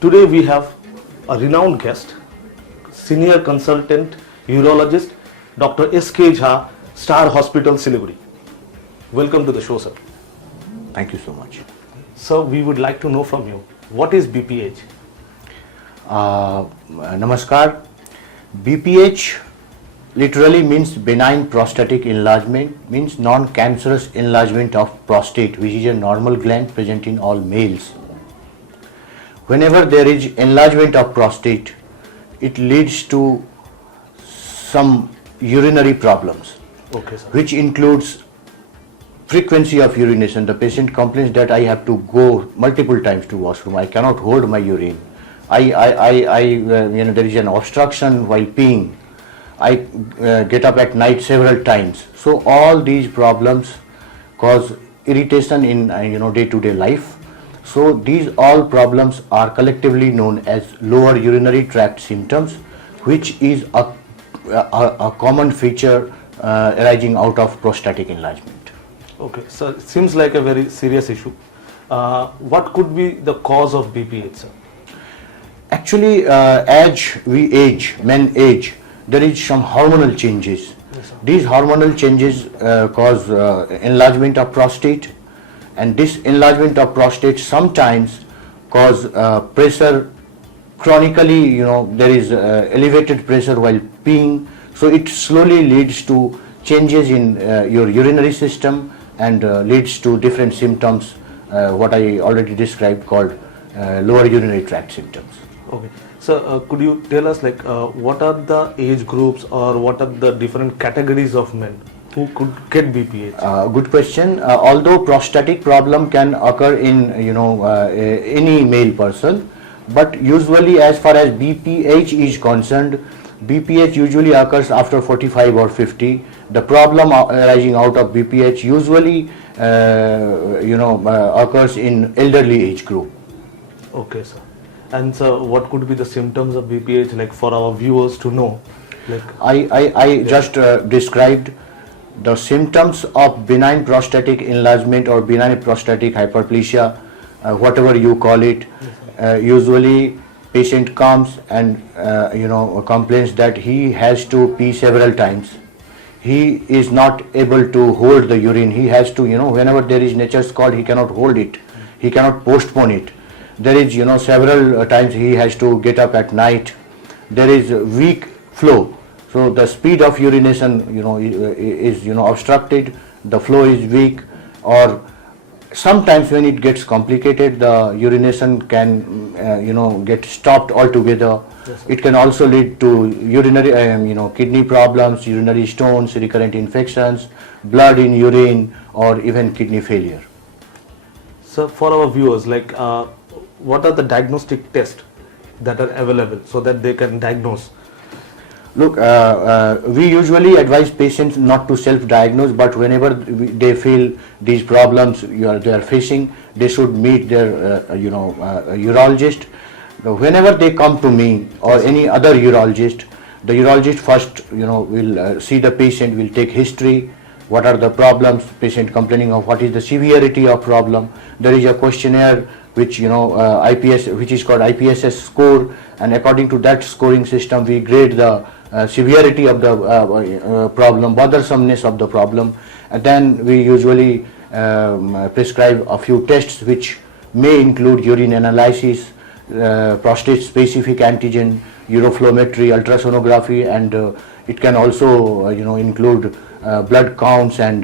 Today we have a renowned guest, senior consultant urologist, Dr. S.K. Jha, Star Hospital, Siliguri. Welcome to the show, sir. Thank you so much. Sir, we would like to know from you, what is BPH? Namaskar. BPH literally means benign prostatic enlargement, means non-cancerous enlargement of prostate, which is a normal gland present in all males. Whenever there is enlargement of prostate, it leads to some urinary problems, Okay, sir. which includes frequency of urination. The patient complains that I have to go multiple times to washroom. I cannot hold my urine. There is an obstruction while peeing. I get up at night several times. So all these problems cause irritation in day-to-day life. So these all problems are collectively known as lower urinary tract symptoms, which is a common feature arising out of prostatic enlargement. Okay, so it seems like a very serious issue. What could be the cause of BPH, sir? Actually, as we age, men age, there is some hormonal changes. Yes, sir. These hormonal changes cause enlargement of prostate, and this enlargement of prostate sometimes cause pressure chronically. There is elevated pressure while peeing, so it slowly leads to changes in your urinary system and leads to different symptoms, what I already described, called lower urinary tract symptoms. Okay. So, could you tell us what are the age groups or what are the different categories of men who could get BPH? Good question. Although prostatic problem can occur in any male person, but usually as far as BPH is concerned, BPH usually occurs after 45 or 50. The problem arising out of BPH usually occurs in elderly age group. Okay, sir. And so, what could be the symptoms of BPH, for our viewers to know? I just described the symptoms of benign prostatic enlargement or benign prostatic hyperplasia, whatever you call it. Usually, patient comes and complains that he has to pee several times. He is not able to hold the urine. He has to, whenever there is nature's call, he cannot hold it. He cannot postpone it. There is, several times he has to get up at night. There is weak flow. So the speed of urination, is, obstructed. The flow is weak, or sometimes when it gets complicated, the urination can, get stopped altogether. Yes, it can also lead to urinary, kidney problems, urinary stones, recurrent infections, blood in urine, or even kidney failure. So, for our viewers, what are the diagnostic tests that are available so that they can diagnose? Look, we usually advise patients not to self-diagnose, but whenever they feel these problems they are facing, they should meet their urologist. Whenever they come to me or any other urologist, the urologist first will see the patient, will take history, what are the problems patient complaining of, what is the severity of problem. There is a questionnaire which which is called IPSS score, and according to that scoring system we grade the severity of the problem, bothersomeness of the problem, and then we usually prescribe a few tests which may include urine analysis, prostate specific antigen, uroflowmetry, ultrasonography, and it can also include blood counts and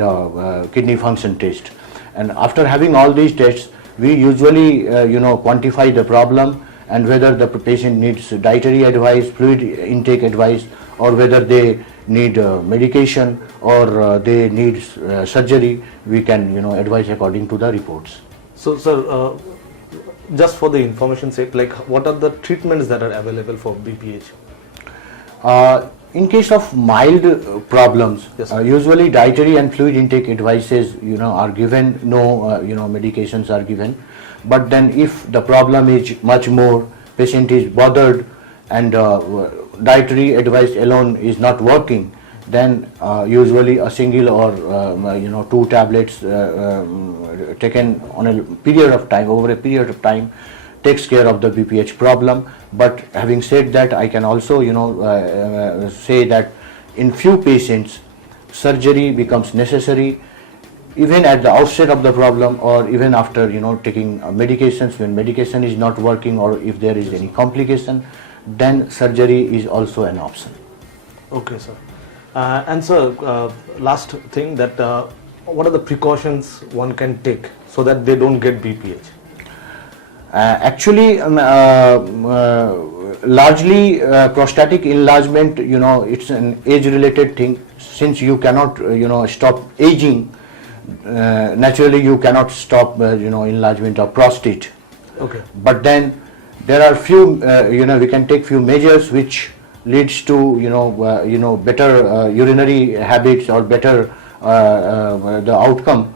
kidney function test. And after having all these tests, we usually quantify the problem and whether the patient needs dietary advice, fluid intake advice, or whether they need medication or they need surgery. We can advise according to the reports. So, sir, just for the information sake, what are the treatments that are available for BPH? In case of mild problems, yes, usually dietary and fluid intake advices are given, no medications are given. But then if the problem is much more, patient is bothered and dietary advice alone is not working, then usually a single or 2 tablets taken on a period of time, over a period of time, takes care of the BPH problem. But having said that, I can also say that in few patients surgery becomes necessary even at the outset of the problem, or even after taking medications. When medication is not working, or if there is any complication, then surgery is also an option. Okay, sir. And sir, last thing, that what are the precautions one can take so that they don't get BPH? Actually, largely prostatic enlargement, it's an age-related thing. Since you cannot, stop aging, naturally you cannot stop, enlargement of prostate. Okay. But then there are few, we can take few measures which leads to, better urinary habits, or better the outcome.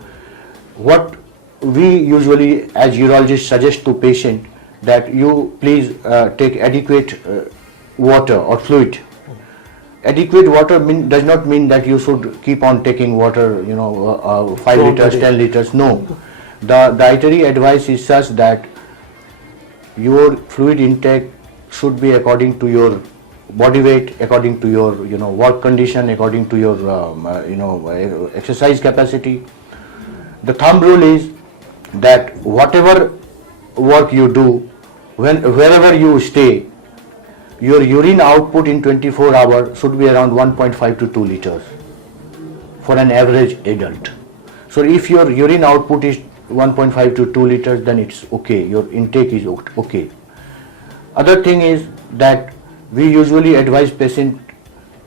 What we usually as urologists suggest to patient, that you please take adequate water or fluid. Adequate water does not mean that you should keep on taking water, 5 liters, 10 liters. No. The dietary advice is such that your fluid intake should be according to your body weight, according to your, work condition, according to your, exercise capacity. The thumb rule is that whatever work you do, wherever you stay, your urine output in 24 hours should be around 1.5 to 2 liters for an average adult. So if your urine output is 1.5 to 2 liters, then it's okay, your intake is okay. Other thing is that we usually advise patient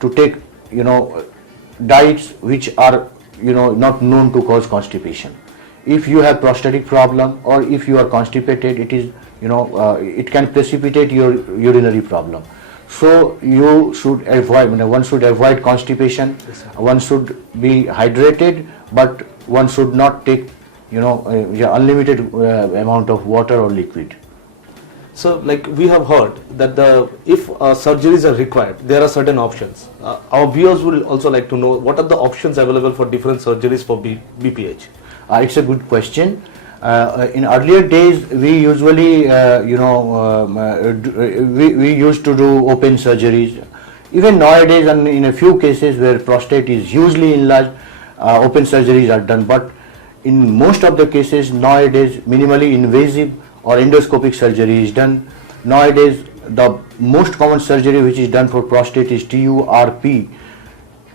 to take, diets which are, not known to cause constipation. If you have prostatic problem, or if you are constipated, it is, it can precipitate your urinary problem. So you should avoid, one should avoid constipation. Yes, one should be hydrated, but one should not take, unlimited amount of water or liquid. So, like we have heard that if surgeries are required, there are certain options. Our viewers will also like to know what are the options available for different surgeries for BPH. It's a good question. In earlier days, we usually, we used to do open surgeries. Even nowadays, and in a few cases where prostate is hugely enlarged, open surgeries are done. But in most of the cases nowadays, minimally invasive or endoscopic surgery is done. Nowadays, the most common surgery which is done for prostate is TURP,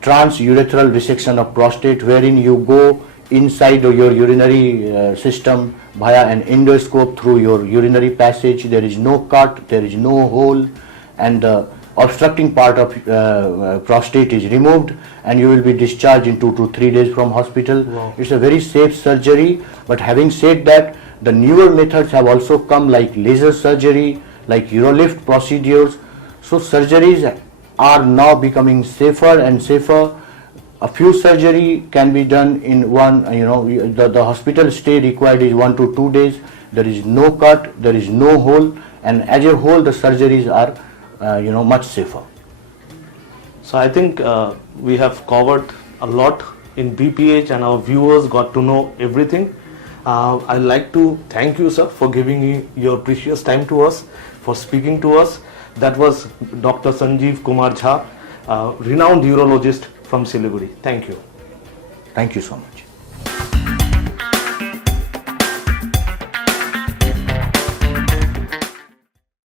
transurethral resection of prostate, wherein you go inside your urinary system via an endoscope through your urinary passage. There is no cut, there is no hole, and the obstructing part of prostate is removed, and you will be discharged in 2 to 3 days from hospital. Wow. It's a very safe surgery. But having said that, the newer methods have also come, like laser surgery, like urolift procedures. So surgeries are now becoming safer and safer. A few surgery can be done in one, the hospital stay required is 1 to 2 days. There is no cut, there is no hole, and as a whole the surgeries are, much safer. So I think we have covered a lot in BPH, and our viewers got to know everything. I'd like to thank you, sir, for giving your precious time to us, for speaking to us. That was Dr. Sanjeev Kumar Jha, renowned urologist from Siliguri. Thank you. Thank you so much.